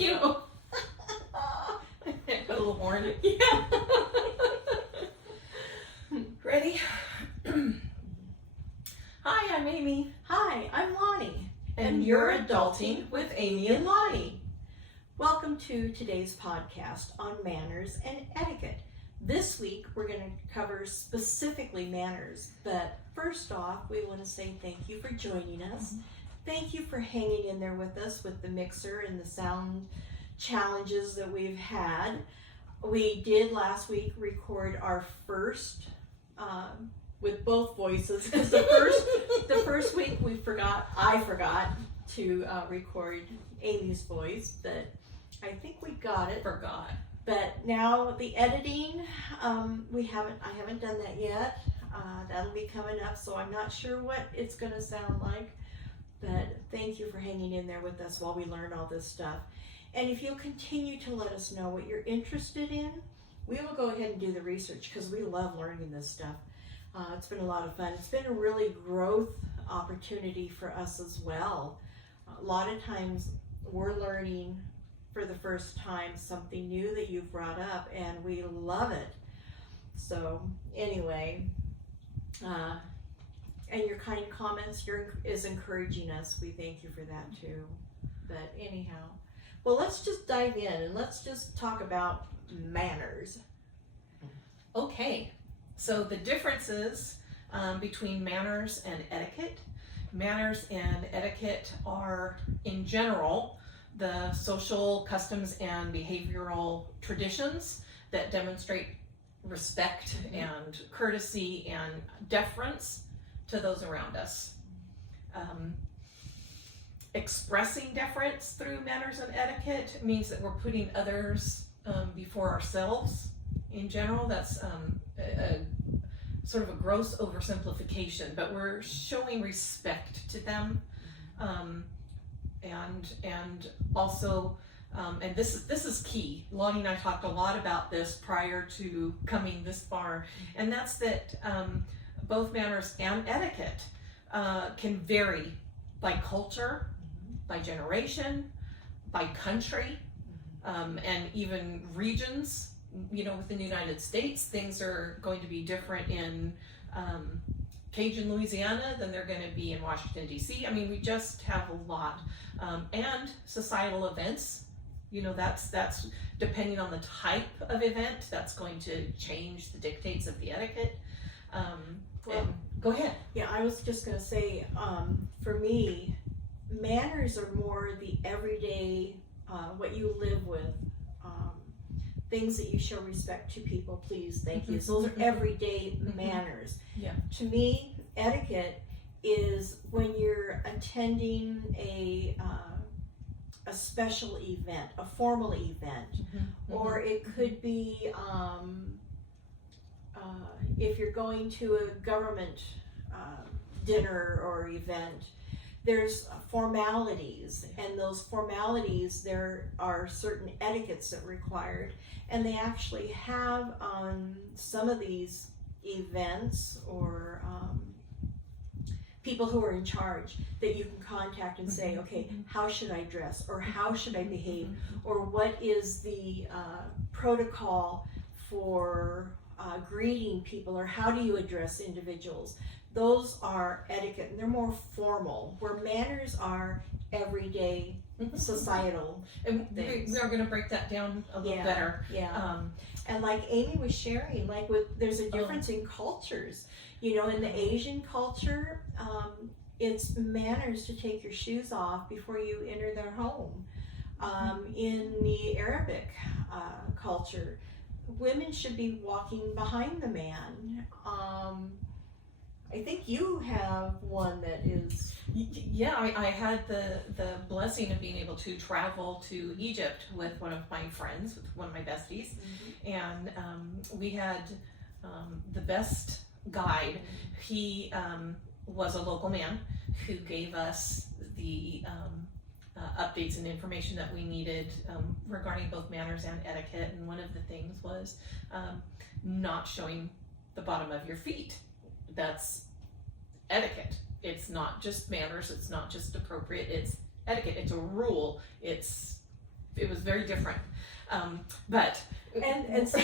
Thank you. Put a little horn. Yeah. Ready? Hi, I'm Amy. Hi, I'm Lonnie. And you're Adulting with Amy and Lani. Welcome to today's podcast on manners and etiquette. This week we're going to cover specifically manners, but first off we want to say thank you for joining us. Thank you for hanging in there with us with the mixer and the sound challenges that we've had. We did last week record our first with both voices because the first week I forgot to record Amy's voice, but I think we got it. But now the editing, I haven't done that yet. That'll be coming up, so I'm not sure what it's going to sound like. But thank you for hanging in there with us while we learn all this stuff. And if you'll continue to let us know what you're interested in, we will go ahead and do the research because we love learning this stuff. It's been a lot of fun. It's been a really growth opportunity for us as well. A lot of times we're learning for the first time something new that you've brought up, and we love it. So anyway, and your kind comments is encouraging us. We thank you for that too. But anyhow, well, let's just dive in and let's just talk about manners. Okay, so the differences between manners and etiquette. Manners and etiquette are, in general, the social customs and behavioral traditions that demonstrate respect and courtesy and deference to those around us. Expressing deference through manners and etiquette means that we're putting others before ourselves. In general, that's a sort of a gross oversimplification, but we're showing respect to them, and also, and this is key. Lonnie and I talked a lot about this prior to coming this far, and that's that both manners and etiquette can vary by culture, by generation, by country, and even regions. You know, within the United States, things are going to be different in Cajun, Louisiana than they're going to be in Washington, D.C. I mean, we just have a lot. And societal events, you know, that's depending on the type of event, that's going to change the dictates of the etiquette. Well, go ahead. Yeah, I was just going to say, for me, manners are more the everyday, what you live with, things that you show respect to people, please, thank you. So those are everyday manners. Yeah. To me, etiquette is when you're attending a special event, a formal event, or it could be if you're going to a government dinner or event. There's formalities, and those formalities, there are certain etiquettes that are required, and they actually have on some of these events or people who are in charge that you can contact and say, okay, how should I dress, or how should I behave, or what is the protocol for greeting people, or how do you address individuals. Those are etiquette, and they're more formal, where manners are everyday societal And things. we are going to break that down a little better. Yeah. And like Amy was sharing, like there's a difference in cultures. You know, in the Asian culture, it's manners to take your shoes off before you enter their home. In the Arabic culture, women should be walking behind the man. I think you have one that is... Yeah, I had the blessing of being able to travel to Egypt with one of my friends, with one of my besties, and we had the best guide. He was a local man who gave us the updates and information that we needed regarding both manners and etiquette, and one of the things was not showing the bottom of your feet. That's etiquette. It's not just manners, it's not just appropriate, it's etiquette, it's a rule, it's was very different. But and see,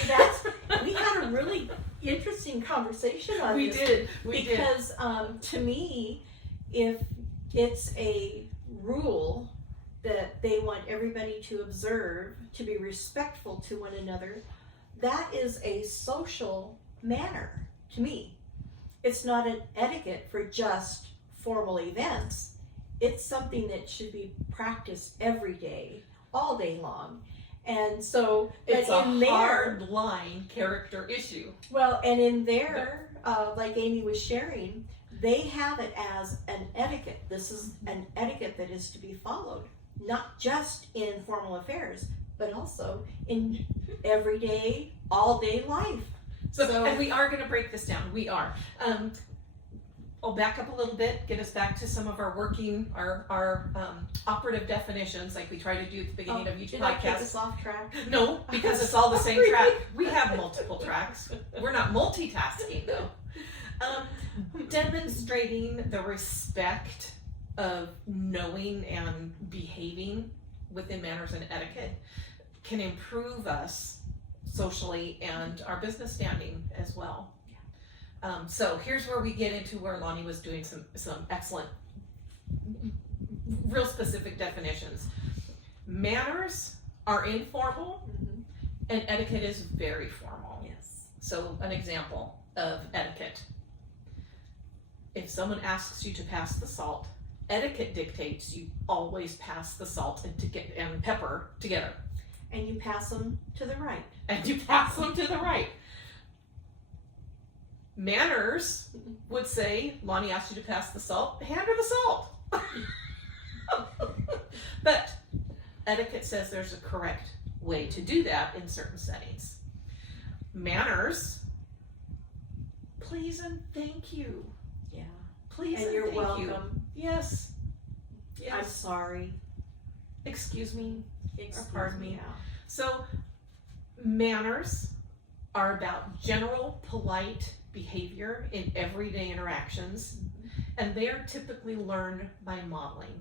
we had a really interesting conversation on we this. did Because to me, if it's a rule that they want everybody to observe, to be respectful to one another, that is a social manner to me. It's not an etiquette for just formal events. It's something that should be practiced every day, all day long. And so, it's but a in hard line character issue. well, and in there, like Amy was sharing, they have it as an etiquette. This is an etiquette that is to be followed, not just in formal affairs, but also in everyday, all day life. So, and we are going to break this down. We are. I'll back up a little bit, get us back to some of our operative definitions, like we try to do at the beginning of each Did I take podcast. us off track? No, because it's all the same track. We have multiple tracks. We're not multitasking though. Demonstrating the respect of knowing and behaving within manners and etiquette can improve us socially and our business standing as well. So here's where we get into where Lonnie was doing some excellent, real specific definitions. Manners are informal, and etiquette is very formal. Yes. So an example of etiquette. If someone asks you to pass the salt, etiquette dictates you always pass the salt and pepper together. And you pass them to the right. And you pass them to the right. Manners would say, Lonnie asked you to pass the salt, hand her the salt. But etiquette says there's a correct way to do that in certain settings. Manners, please and thank you. Yeah. Please And and you're thank you. welcome. Yes. I'm Yes. sorry. Excuse me. Excuse pardon me. Yeah. So manners are about general polite behavior in everyday interactions, and they are typically learned by modeling.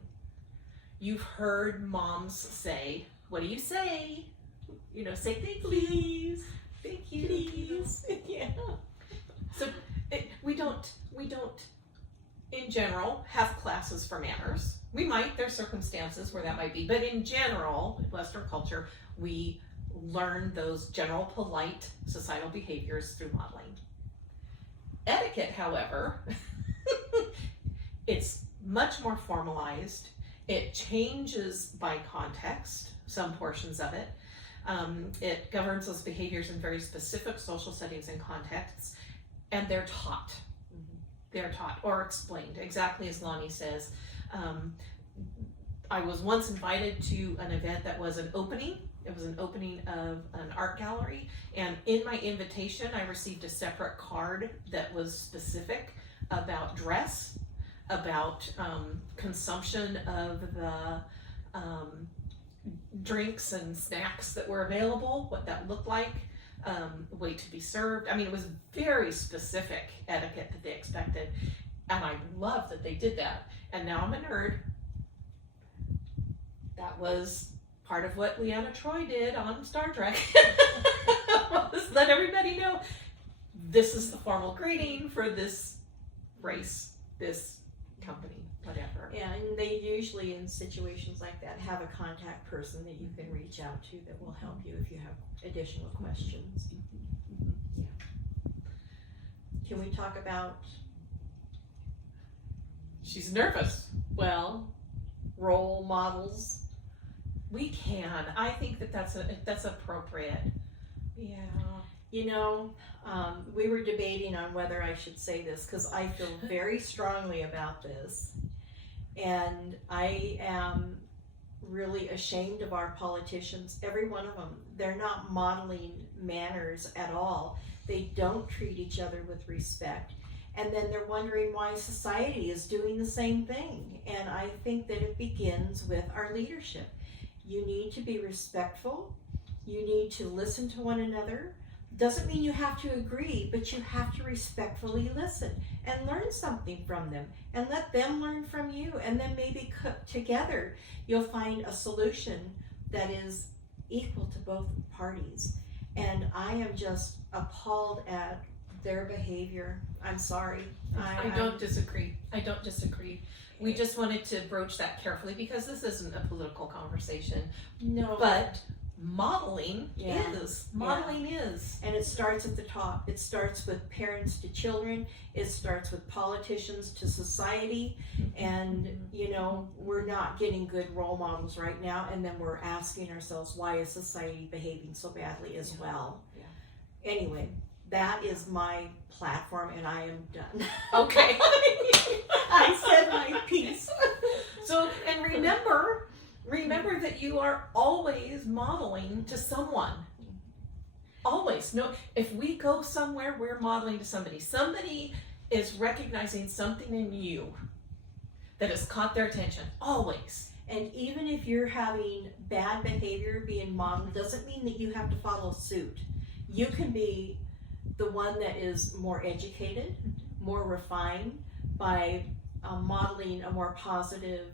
You've heard moms say, what do you say? You know, say thank you, please. Thank you, please. Yeah. So we don't in general have classes for manners. We might, there's circumstances where that might be, but in general, in Western culture, we learn those general polite societal behaviors through modeling. Etiquette, however, it's much more formalized. It changes by context, some portions of it. It governs those behaviors in very specific social settings and contexts, and they're taught. They're taught or explained, exactly as Lonnie says. I was once invited to an event that was an opening. It was an opening of an art gallery, and in my invitation I received a separate card that was specific about dress, about consumption of the drinks and snacks that were available, what that looked like, the way to be served. I mean, it was very specific etiquette that they expected, and I love that they did that. And now I'm a nerd. That was part of what Leanna Troy did on Star Trek. Was let everybody know this is the formal greeting for this race, this company, whatever. Yeah, and they usually in situations like that have a contact person that you can reach out to that will help you if you have additional questions. Yeah. Can we talk about, She's nervous. well, role models? We can. I think that's appropriate. Yeah. You know, we were debating on whether I should say this because I feel very strongly about this. And I am really ashamed of our politicians. Every one of them, they're not modeling manners at all. They don't treat each other with respect. And then they're wondering why society is doing the same thing. And I think that it begins with our leadership. You need to be respectful. You need to listen to one another. Doesn't mean you have to agree, but you have to respectfully listen and learn something from them and let them learn from you. And then maybe together you'll find a solution that is equal to both parties. And I am just appalled at their behavior. I'm sorry. I don't disagree. We just wanted to broach that carefully because this isn't a political conversation. No. But modeling Yeah. is. Modeling is. And it starts at the top. It starts with parents to children. It starts with politicians to society. And, you know, we're not getting good role models right now. And then we're asking ourselves, why is society behaving so badly as well? Yeah. Anyway, that is my platform and I am done. Okay. I said my piece. So, and remember that you are always modeling to someone. Always. No, if we go somewhere, we're modeling to somebody. Somebody is recognizing something in you that has caught their attention. Always. And even if you're having bad behavior being modeled, doesn't mean that you have to follow suit. You can be the one that is more educated, more refined by modeling a more positive,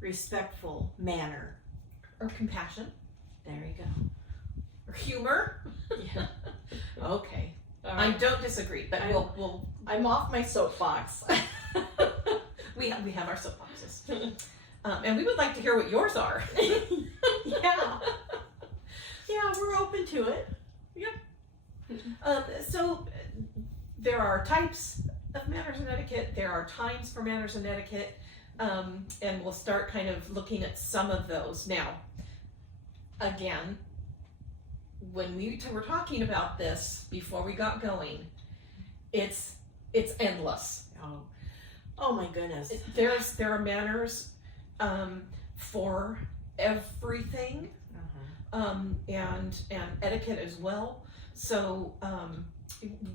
respectful manner. Or compassion. There you Or humor. go. Yeah. Okay. All I right. don't disagree, but we'll I'm off my soapbox. we have our soapboxes. And we would like to hear what yours are. Yeah. Yeah, we're open to it. So there are types of manners and etiquette. There are times for manners and etiquette. And we'll start kind of looking at some of those. Now, again, when we were talking about this before we got going, it's endless. Oh my goodness. There are manners for everything, and etiquette as well. So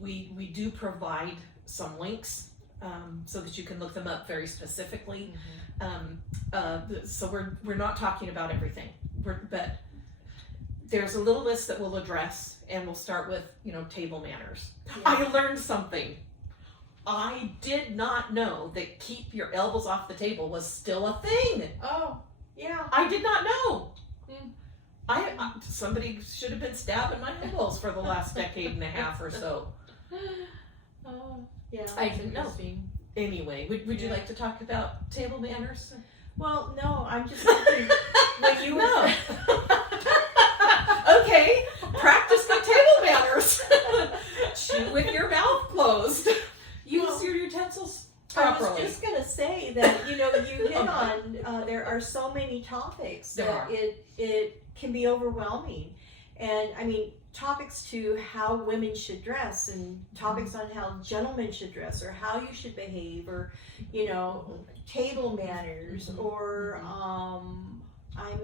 we do provide some links so that you can look them up very specifically. So we're not talking about everything, but there's a little list that we'll address, and we'll start with table manners. Yeah. I learned something. I did not know that keep your elbows off the table was still a thing. Oh, yeah. I did not know. I somebody should have been stabbing my elbows for the last decade and a half or so. Oh, yeah. I didn't know. Interesting. Anyway, would you like to talk about table manners? Well, no, I'm just thinking when you No. Okay, practice good table manners. Chew with your mouth closed. Use your utensils properly. I was just gonna say that you hit on there are so many topics that it can be overwhelming, and I mean topics to how women should dress and topics on how gentlemen should dress or how you should behave or table manners or I'm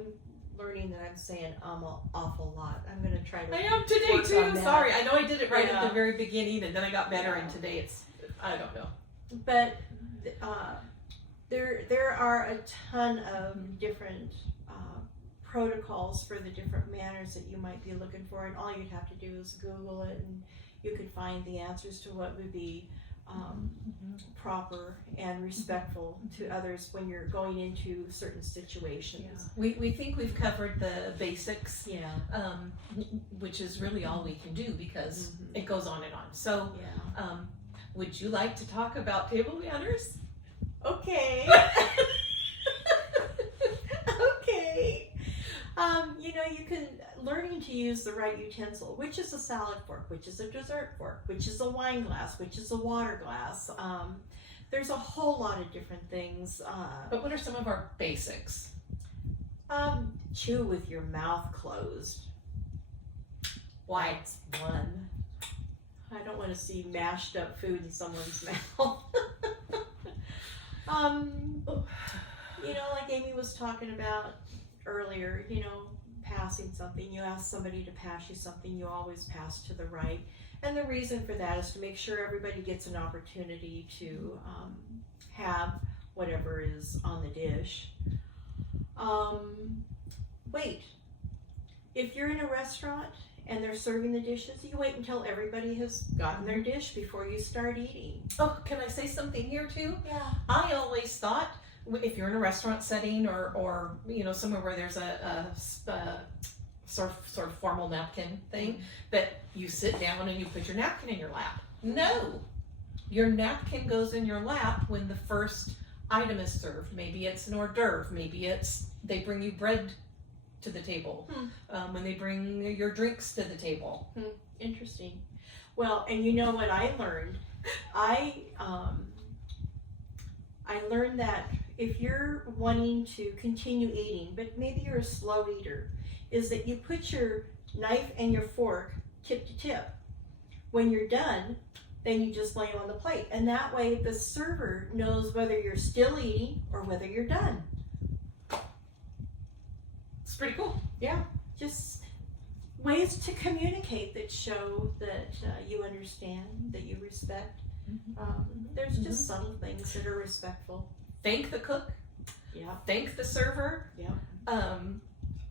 learning that I'm saying an awful lot. I'm gonna try to. I am today work too. on that. Sorry, I know I did it right Yeah. at the very beginning, and then I got better, and today it's I don't know. But there are a ton of different protocols for the different manners that you might be looking for, and all you'd have to do is Google it, and you could find the answers to what would be proper and respectful to others when you're going into certain situations. We think we've covered the basics, Yeah. which is really all we can do because it goes on and on. So, Yeah. would you like to talk about table manners? Okay. Okay. You can learning to use the right utensil, which is a salad fork, which is a dessert fork, which is a wine glass, which is a water glass. There's a whole lot of different things. But what are some of our basics? Chew with your mouth closed. Why? That's one. I don't want to see mashed up food in someone's mouth. Like Amy was talking about earlier, passing something. You ask somebody to pass you something, you always pass to the right. And the reason for that is to make sure everybody gets an opportunity to have whatever is on the dish. Wait. If you're in a restaurant and they're serving the dishes, you wait until everybody has gotten their dish before you start eating. Oh, can I say something here too? Yeah. I always thought if you're in a restaurant setting or somewhere where there's a sort of formal napkin thing, that you sit down and you put your napkin in your lap. No, your napkin goes in your lap when the first item is served. Maybe it's an hors d'oeuvre. Maybe they bring you bread to the table. When they bring your drinks to the table. Interesting. Well, and you know what I learned? I learned that if you're wanting to continue eating, but maybe you're a slow eater, is that you put your knife and your fork tip to tip. When you're done, then you just lay them on the plate. And that way the server knows whether you're still eating or whether you're done. It's pretty cool. Yeah, just ways to communicate that show that you understand, that you respect. There's just subtle things that are respectful. Thank the cook. Yeah. Thank the server. Yeah.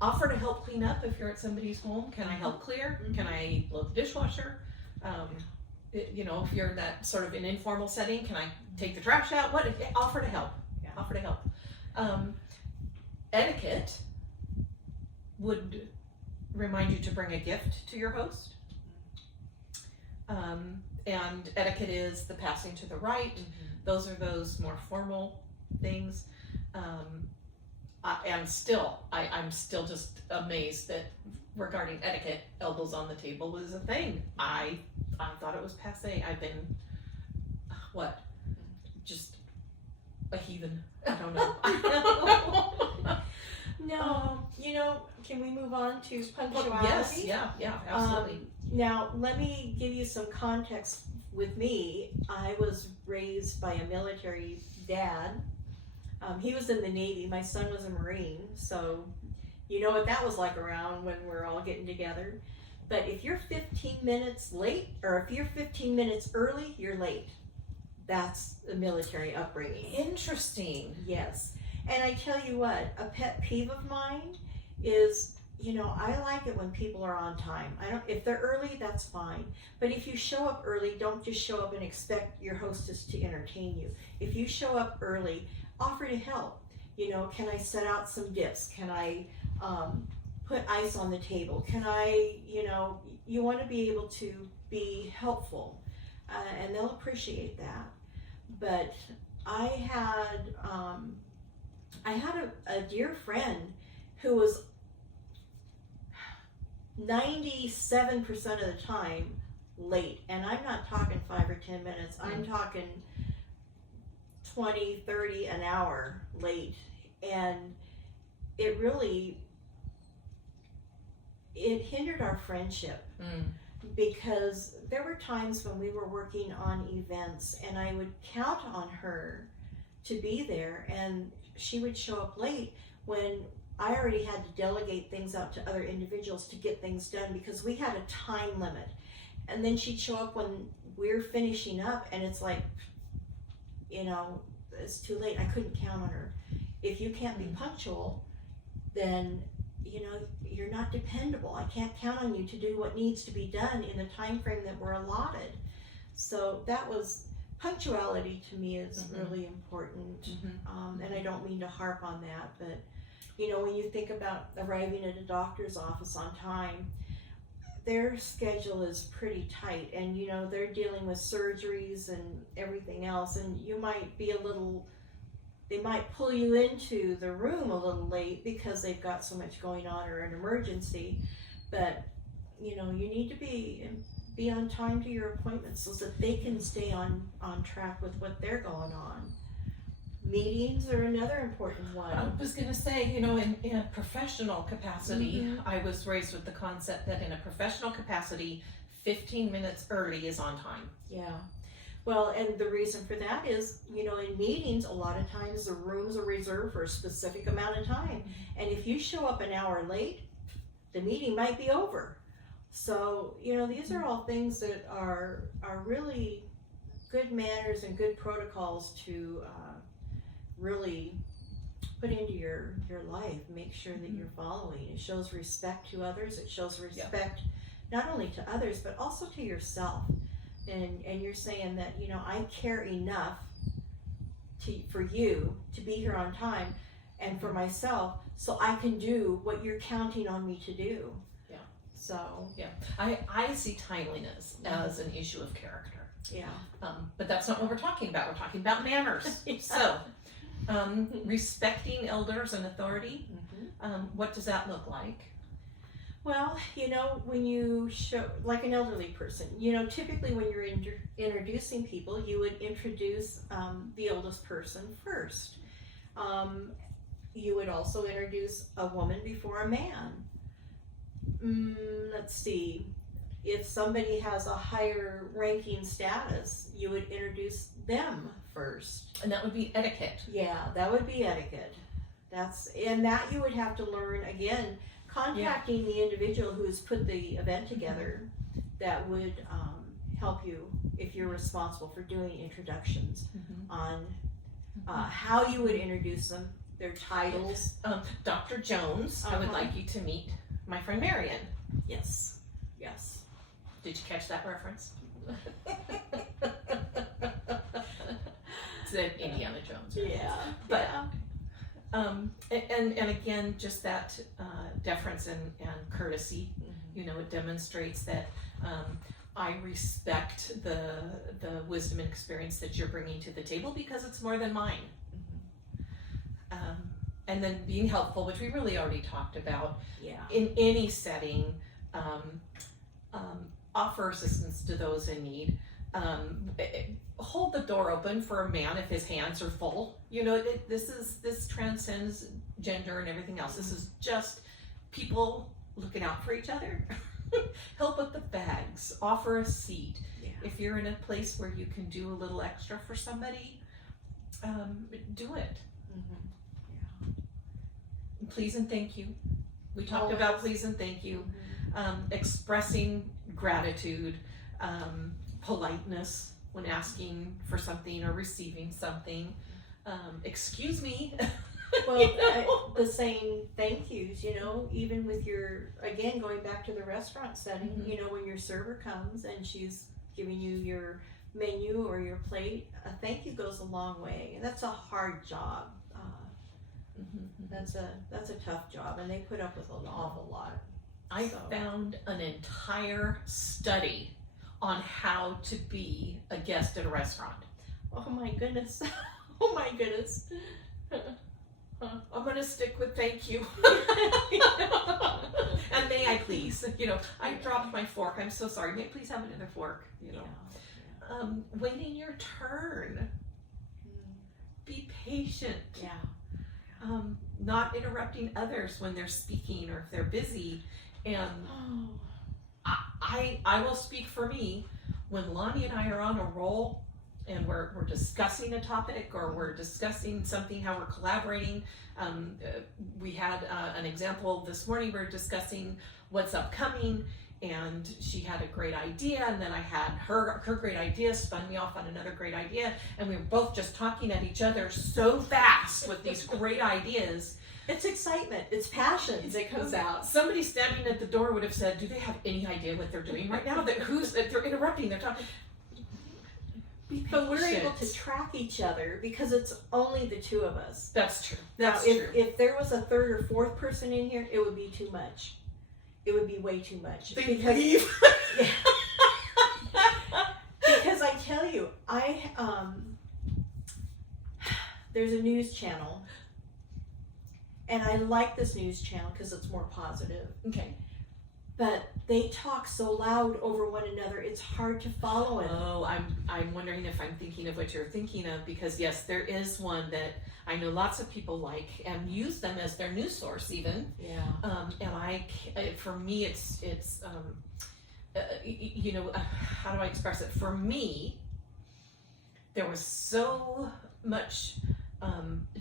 Offer to help clean up if you're at somebody's home. Can I help clear? Can I load the dishwasher? If you're in that sort of an informal setting, can I take the trash out? Offer to help. Yeah. Offer to help. Etiquette would remind you to bring a gift to your host. And etiquette is the passing to the right. Those are those more formal things. I'm still just amazed that regarding etiquette, elbows on the table is a thing. I thought it was passé. I've been just a heathen. I don't know. No, can we move on to punctuality? Yes, yeah, absolutely. Now, let me give you some context with me. I was raised by a military dad. He was in the Navy. My son was a Marine, so you know what that was like around when we're all getting together. But if you're 15 minutes late, or if you're 15 minutes early, you're late. That's the military upbringing. Interesting. Yes. And I tell you what, a pet peeve of mine is, I like it when people are on time. If they're early, that's fine. But if you show up early, don't just show up and expect your hostess to entertain you. If you show up early, offer to help. Can I set out some dips? Can I put ice on the table? Can I, you want to be able to be helpful, and they'll appreciate that. But I had a dear friend who was 97% of the time late, and I'm not talking 5 or 10 minutes. I'm talking 20, 30 an hour late, and it hindered our friendship. Because there were times when we were working on events and I would count on her to be there, and she would show up late when I already had to delegate things out to other individuals to get things done because we had a time limit. And then she'd show up when we're finishing up and it's like, it's too late. I couldn't count on her. If you can't be punctual, then you're not dependable. I can't count on you to do what needs to be done in the time frame that we're allotted. So punctuality to me is really important. And I don't mean to harp on that, but when you think about arriving at a doctor's office on time, their schedule is pretty tight, and they're dealing with surgeries and everything else, and you might be they might pull you into the room a little late because they've got so much going on or an emergency. But you need to be on time to your appointments so that they can stay on track with what they're going on. Meetings are another important one. I was going to say, in a professional capacity, I was raised with the concept that in a professional capacity, 15 minutes early is on time. Yeah. Well, and the reason for that is, in meetings, a lot of times the rooms are reserved for a specific amount of time. And if you show up an hour late, the meeting might be over. So, these are all things that are really good manners and good protocols to really put into your life. Make sure that you're following. It shows respect to others. It shows respect not only to others, but also to yourself. And you're saying that, I care enough for you to be here on time, and for myself, so I can do what you're counting on me to do. Yeah. So. Yeah. I see timeliness as an issue of character. Yeah. But that's not what we're talking about. We're talking about manners. Yeah. So, respecting elders and authority. What does that look like? Well, when you show, like an elderly person, typically when you're introducing people, you would introduce the oldest person first. You would also introduce a woman before a man. Let's see. If somebody has a higher ranking status, you would introduce them first. And that would be etiquette. Yeah, that would be etiquette. And that you would have to learn, again, contacting the individual who has put the event together, that would help you if you're responsible for doing introductions on how you would introduce them, their titles. Dr. Jones, I would like you to meet my friend Marion. Yes. Did you catch that reference? It's an Indiana Jones reference. Yeah. But and again, just that deference and courtesy, it demonstrates that I respect the wisdom and experience that you're bringing to the table, because it's more than mine. And then being helpful, which we really already talked about. Yeah. In any setting, offer assistance to those in need. Hold the door open for a man if his hands are full. This transcends gender and everything else. This is just people looking out for each other. Help with the bags. Offer a seat. Yeah. If you're in a place where you can do a little extra for somebody, do it. Please and thank you. We talked about please and thank you. Expressing gratitude, politeness when asking for something or receiving something. Excuse me. Well, the saying thank yous, even with again, going back to the restaurant setting, when your server comes and she's giving you your menu or your plate, a thank you goes a long way. And that's a hard job. That's a tough job, and they put up with an awful lot. I found an entire study on how to be a guest at a restaurant. Oh my goodness. Oh my goodness. I'm going to stick with thank you. And may I please, I dropped my fork. I'm so sorry. May I please have another fork? Waiting your turn. Be patient. Yeah. Not interrupting others when they're speaking or if they're busy. And I will speak for me. When Lonnie and I are on a roll and we're discussing a topic or we're discussing something, how we're collaborating. We had an example this morning. We're discussing what's upcoming, and she had a great idea, and then I had her great idea spun me off on another great idea, and we were both just talking at each other so fast with these great ideas. It's excitement. It's passion that comes out. Somebody standing at the door would have said, do they have any idea what they're doing right now? That they're interrupting, they're talking. But we're able to track each other because it's only the two of us. That's true. Now, if there was a third or fourth person in here, it would be too much. It would be way too much. Because I tell you, there's a news channel, and I like this news channel because it's more positive. Okay. But they talk so loud over one another, it's hard to follow it. Oh, I'm wondering if I'm thinking of what you're thinking of, because yes, there is one that I know lots of people like and use them as their news source even. Yeah. And for me, it's how do I express it? For me, there was so much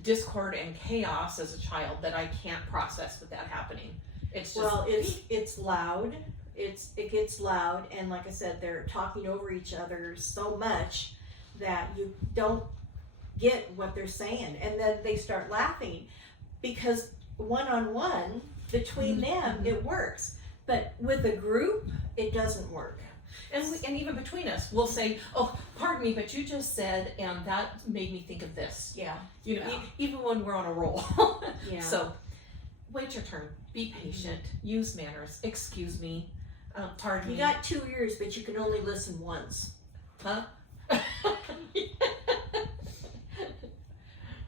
discord and chaos as a child that I can't process with that happening. It's just it's loud. It gets loud, and like I said, they're talking over each other so much that you don't get what they're saying, and then they start laughing because one-on-one between them it works, but with a group it doesn't work. And even between us, we'll say, "Oh, pardon me, but you just said, and that made me think of this." Yeah. You know, Yeah. even when we're on a roll. Yeah. So, wait your turn. Be patient. Use manners. Excuse me. Pardon You me. got 2 ears, but you can only listen once. Huh?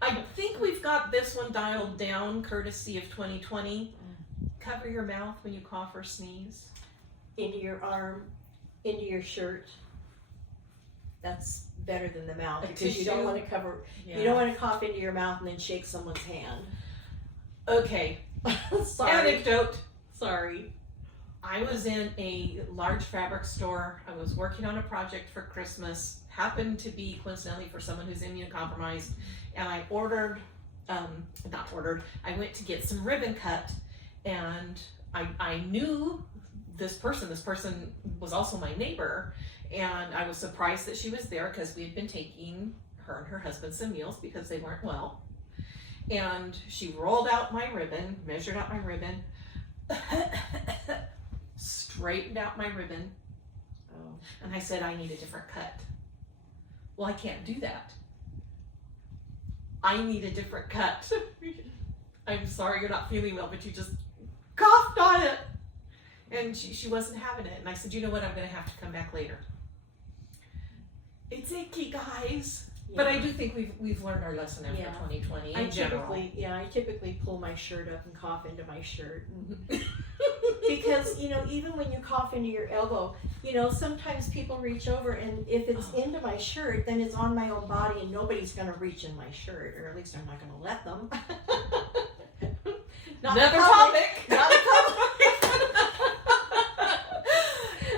I think we've got this one dialed down, courtesy of 2020. Cover your mouth when you cough or sneeze. Into your arm, into your shirt. That's better than the mouth, A because you don't tissue. want to cover. Yeah. You don't want to cough into your mouth and then shake someone's hand. Okay. Sorry. Anecdote. Sorry. I was in a large fabric store. I was working on a project for Christmas. Happened to be coincidentally for someone who's immunocompromised, and I ordered, I went to get some ribbon cut, and I knew this person. This person was also my neighbor, and I was surprised that she was there because we had been taking her and her husband some meals because they weren't well. And she rolled out my ribbon, measured out my ribbon, straightened out my ribbon, Oh. and I said, "I need a different cut." Well, I can't do that. I need a different cut. I'm sorry you're not feeling well, but you just coughed on it. And she wasn't having it. And I said, "You know what? I'm going to have to come back later." It's icky, guys. Yeah. But I do think we've learned our lesson after Yeah. 2020 I in general. typically pull my shirt up and cough into my shirt. Because, even when you cough into your elbow, sometimes people reach over, and if it's into my shirt, then it's on my own body, and nobody's going to reach in my shirt, or at least I'm not going to let them. Not Another in public. topic. Not in public.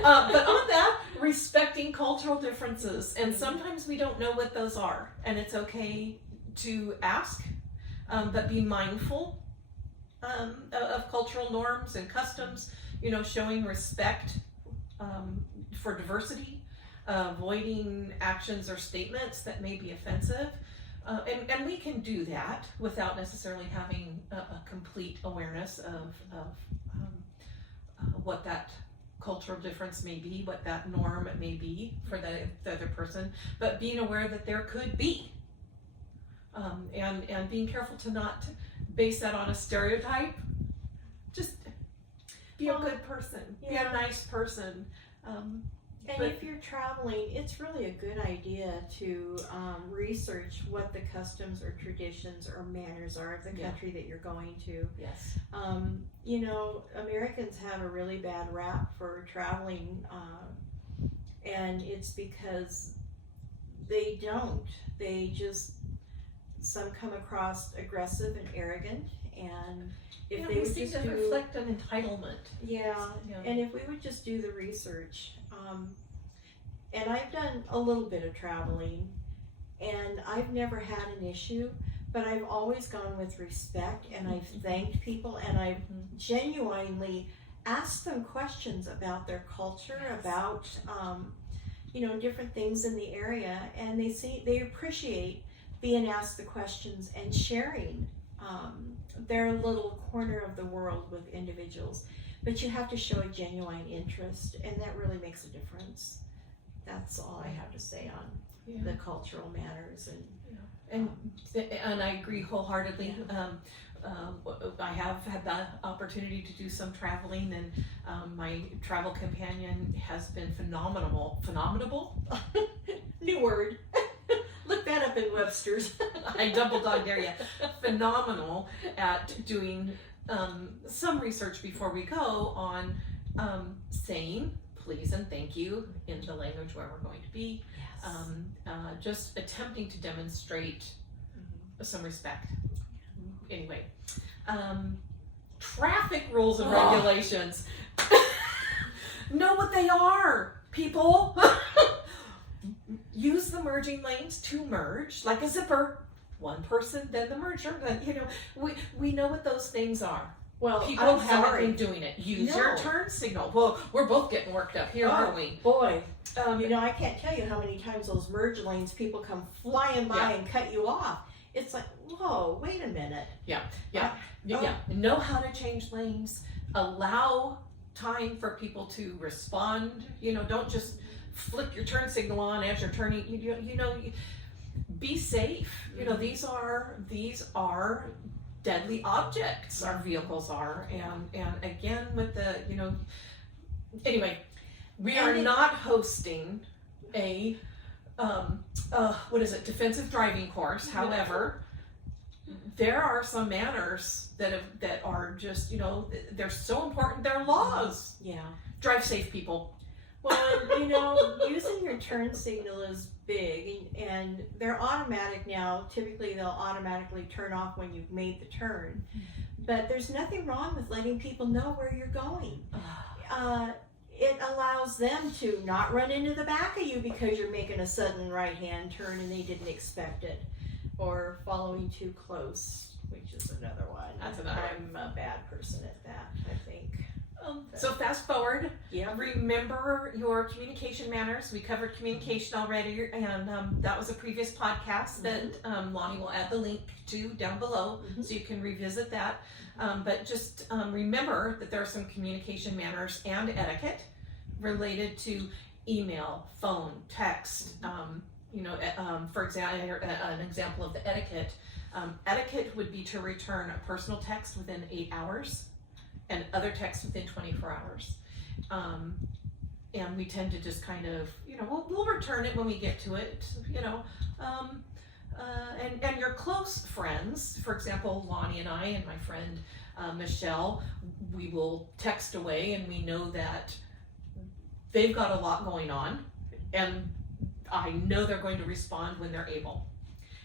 But on that, respecting cultural differences. And sometimes we don't know what those are. And it's okay to ask, but be mindful of cultural norms and customs, showing respect for diversity, avoiding actions or statements that may be offensive. And we can do that without necessarily having a complete awareness of what that cultural difference may be, what that norm may be for the other person, but being aware that there could be. And being careful to not base that on a stereotype. Just be a good person, be a nice person. And if you're traveling, it's really a good idea to research what the customs or traditions or manners are of the country that you're going to. Yes. Americans have a really bad rap for traveling, and it's because they don't. They just, some come across aggressive and arrogant, and if they we would seem just to reflect an entitlement. Yeah. And if we would just do the research, and I've done a little bit of traveling, and I've never had an issue, but I've always gone with respect, and I've thanked people, and I've genuinely asked them questions about their culture, about different things in the area, and they appreciate being asked the questions and sharing their little corner of the world with individuals. But you have to show a genuine interest, and that really makes a difference. That's all I have to say on the cultural manners. And I agree wholeheartedly. I have had the opportunity to do some traveling, and my travel companion has been phenomenal. New word. Look that up in Webster's. I double dog dare you. Phenomenal at doing some research before we go on saying please and thank you in the language where we're going to be. Yes. Just attempting to demonstrate some respect. Anyway, traffic rules and regulations. Know what they are, people. Use the merging lanes to merge, like a zipper. One person, then the merger. We know what those things are. Well, People I'm haven't sorry. been doing it. Use No. your turn signal. Well, we're both getting worked up here, aren't we? Boy, I can't tell you how many times those merge lanes, people come flying by and cut you off. It's like, whoa, wait a minute. Yeah. Know how to change lanes. Allow time for people to respond. Don't just flick your turn signal on as you're turning. Be safe. These are deadly objects. Our vehicles are, and again with the anyway, we are not hosting a defensive driving course. However, there are some manners that are just they're so important. They're laws. Yeah. Drive safe, people. Well, using your turn signal is big, and they're automatic now. Typically, they'll automatically turn off when you've made the turn. But there's nothing wrong with letting people know where you're going. It allows them to not run into the back of you because you're making a sudden right-hand turn and they didn't expect it, or following too close, which is another one. That's another I'm a bad person at that, I think. So fast forward. Yeah. Remember your communication manners. We covered communication already, and that was a previous podcast that Lonnie will add the link to down below, so you can revisit that. But just remember that there are some communication manners and etiquette related to email, phone, text. For example, an example of the etiquette. Etiquette would be to return a personal text within 8 hours. And other texts within 24 hours. And we tend to just kind of, we'll return it when we get to it, and your close friends, for example, Lonnie and I and my friend Michelle, we will text away and we know that they've got a lot going on and I know they're going to respond when they're able.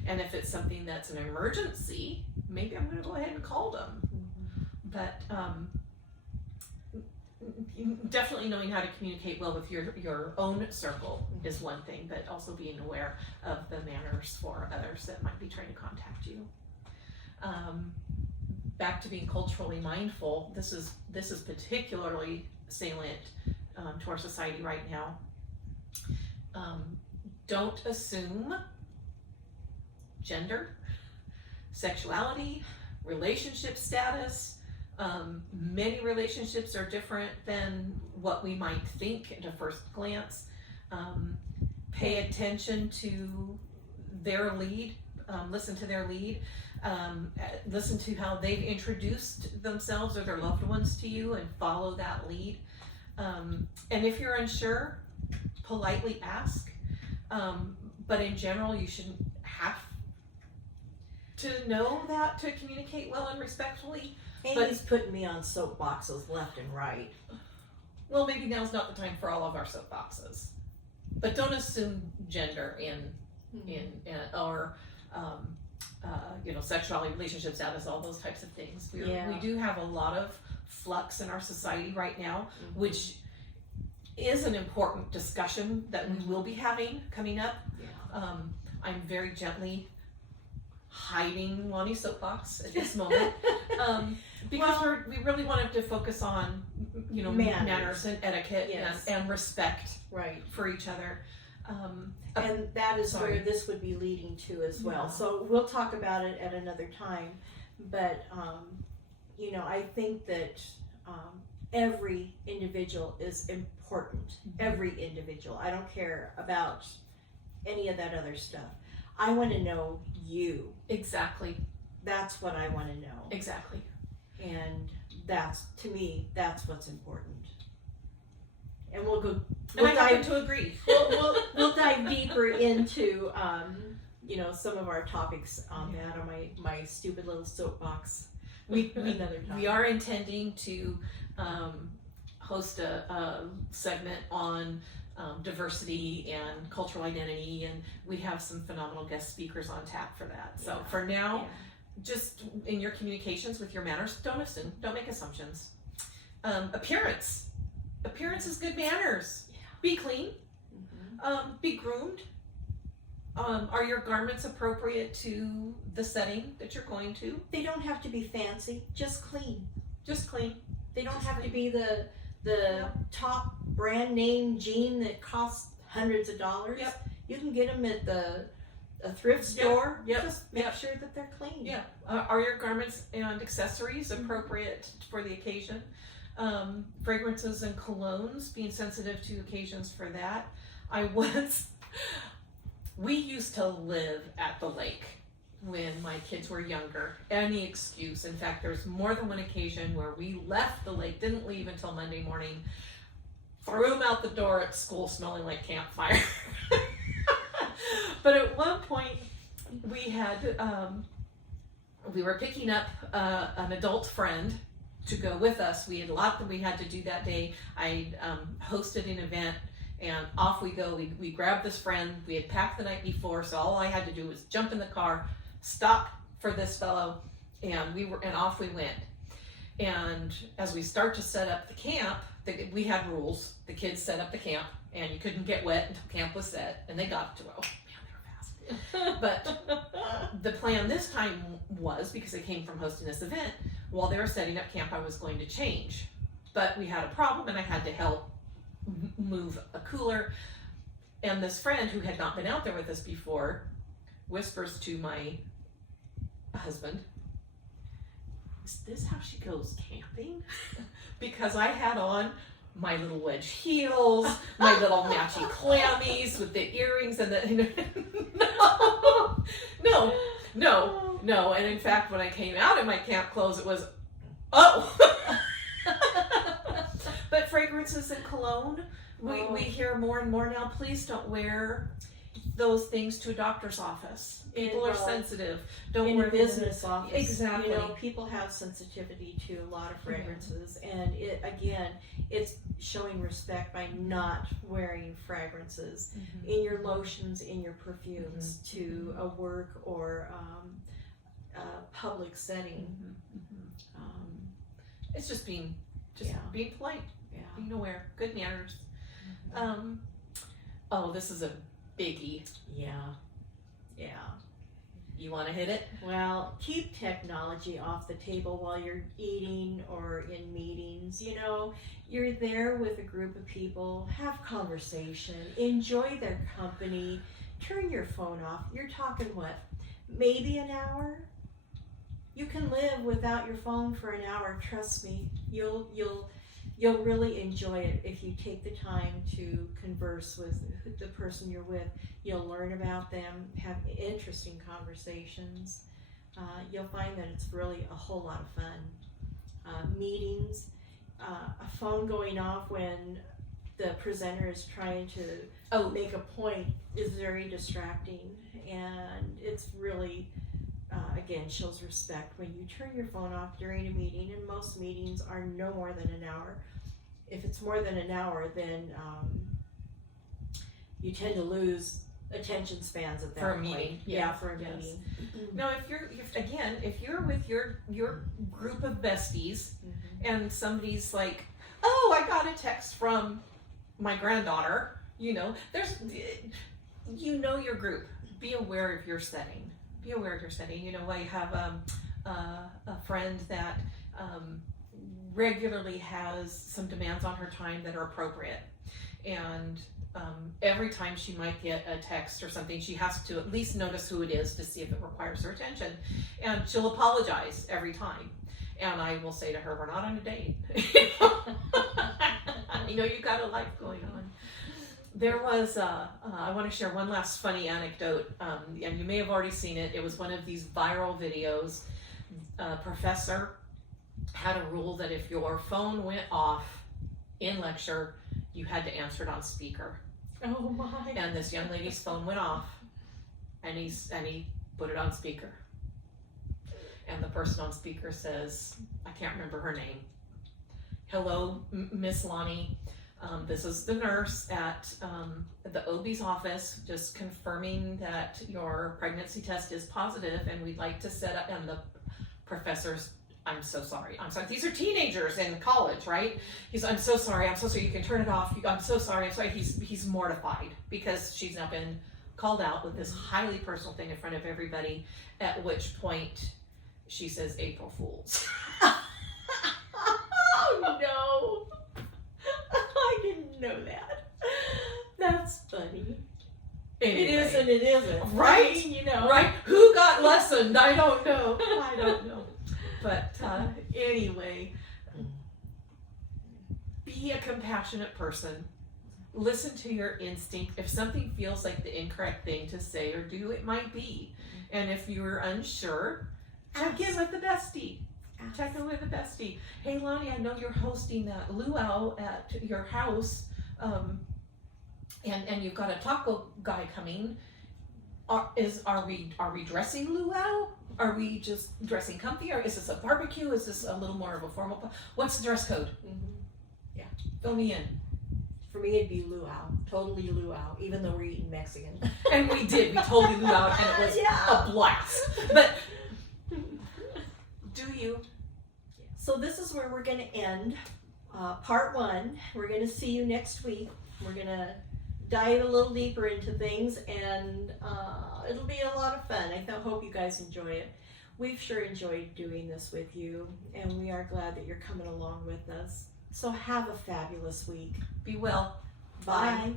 And if it's something that's an emergency, maybe I'm going to go ahead and call them. But definitely knowing how to communicate well with your own circle is one thing, but also being aware of the manners for others that might be trying to contact you. Back to being culturally mindful. This is particularly salient to our society right now. Don't assume gender, sexuality, relationship status. Many relationships are different than what we might think at a first glance. Pay attention to their lead, listen to their lead, listen to how they've introduced themselves or their loved ones to you and follow that lead. And if you're unsure, politely ask. But in general, you shouldn't have to know that to communicate well and respectfully. Amy's putting me on soapboxes left and right. Well, maybe now's not the time for all of our soapboxes. But don't assume gender or sexuality, relationship status, all those types of things. We do have a lot of flux in our society right now, which is an important discussion that we will be having coming up. I'm very gently hiding Lonnie's soapbox at this moment because we really wanted to focus on manners and etiquette and respect for each other, and that is where this would be leading to as well. So we'll talk about it at another time, but I think that every individual is important. Every individual. I don't care about any of that other stuff. I want to know you. Exactly. That's what I want to know. Exactly. And to me, that's what's important. And I happen to agree. We'll dive deeper into, some of our topics on that, on my stupid little soapbox. Another time. We are intending to host a segment on diversity and cultural identity, and we have some phenomenal guest speakers on tap for that. So for now, just in your communications with your manners, don't assume, don't make assumptions. Appearance is good manners. Be clean, be groomed. Are your garments appropriate to the setting that you're going to? They don't have to be fancy, just clean. They don't have to be the top brand name jean that costs hundreds of dollars. You can get them at a thrift store. Just make sure that they're clean. Are your garments and accessories appropriate for the occasion? fragrances and colognes, being sensitive to occasions for that. We used to live at the lake when my kids were younger. Any excuse. In fact, there's more than one occasion where we left the lake, didn't leave until Monday morning, threw them out the door at school smelling like campfire. But at one point, we had, we were picking up an adult friend to go with us. We had a lot that we had to do that day. I hosted an event, and off we go. We grabbed this friend. We had packed the night before, so all I had to do was jump in the car, stop for this fellow, and off we went. And as we start to set up the camp, we had rules. The kids set up the camp, and you couldn't get wet until camp was set, and they got to, oh man, they were fast. But the plan this time was, because I came from hosting this event, while they were setting up camp, I was going to change. But we had a problem, and I had to help move a cooler. And this friend who had not been out there with us before whispers to my husband, "Is this how she goes camping?" Because I had on my little wedge heels, my little matchy clammies with the earrings and the no. And in fact, when I came out in my camp clothes, it was, oh. But fragrances and cologne, we hear more and more now. Please don't wear those things to a doctor's office. People are sensitive. Don't wear a business office. Exactly. You know, people have sensitivity to a lot of fragrances, and it's showing respect by not wearing fragrances in your lotions, in your perfumes to a work or a public setting. It's just being polite, being aware, good manners. Oh, this is a biggie. Yeah. You want to hit it? Well, keep technology off the table while you're eating or in meetings. You know, you're there with a group of people, have conversation, enjoy their company, turn your phone off. You're talking what? Maybe an hour? You can live without your phone for an hour, trust me. You'll really enjoy it if you take the time to converse with the person you're with. You'll learn about them, have interesting conversations. You'll find that it's really a whole lot of fun. Meetings, a phone going off when the presenter is trying to make a point is very distracting, and it's really, again, shows respect when you turn your phone off during a meeting, and most meetings are no more than an hour. If it's more than an hour, then you tend to lose attention spans at that for a point. meeting. Yeah, for a meeting. Now, if you're with your group of besties, and somebody's like, "Oh, I got a text from my granddaughter," you know, your group. Be aware of your setting. Be aware of your setting. You know, I have a friend that regularly has some demands on her time that are appropriate, and every time she might get a text or something, she has to at least notice who it is to see if it requires her attention, and she'll apologize every time, and I will say to her, "We're not on a date." You know, you've got a life going on. There was, I want to share one last funny anecdote, and you may have already seen it. It was one of these viral videos. A professor had a rule that if your phone went off in lecture, you had to answer it on speaker. Oh my! And this young lady's phone went off, and he put it on speaker. And the person on speaker says, I can't remember her name. "Hello, Miss Lonnie. This is the nurse at the OB's office, just confirming that your pregnancy test is positive, and we'd like to set up." And the professor's, I'm so sorry. These are teenagers in college, right? I'm so sorry. You can turn it off. I'm so sorry. He's mortified because she's now been called out with this highly personal thing in front of everybody, at which point she says, "April Fools." Oh no! I didn't know that. That's funny. Anyway. It is and it isn't. Right? You know. Right? Who got lessened? I don't know. But anyway, be a compassionate person. Listen to your instinct. If something feels like the incorrect thing to say or do, it might be. And if you're unsure, check in with the bestie. Check in with the bestie. Hey, Lonnie, I know you're hosting that luau at your house, and you've got a taco guy coming. Are we dressing luau? Are we just dressing comfy? Or is this a barbecue? Is this a little more of a formal? What's the dress code? Yeah. Fill me in. For me, it'd be luau, totally luau, even though we're eating Mexican. And we did. We totally luau, and it was a blast. But do you? So this is where we're going to end part 1. We're going to see you next week. We're going to dive a little deeper into things, and it'll be a lot of fun. I hope you guys enjoy it. We've sure enjoyed doing this with you, and we are glad that you're coming along with us. So have a fabulous week. Be well. Bye.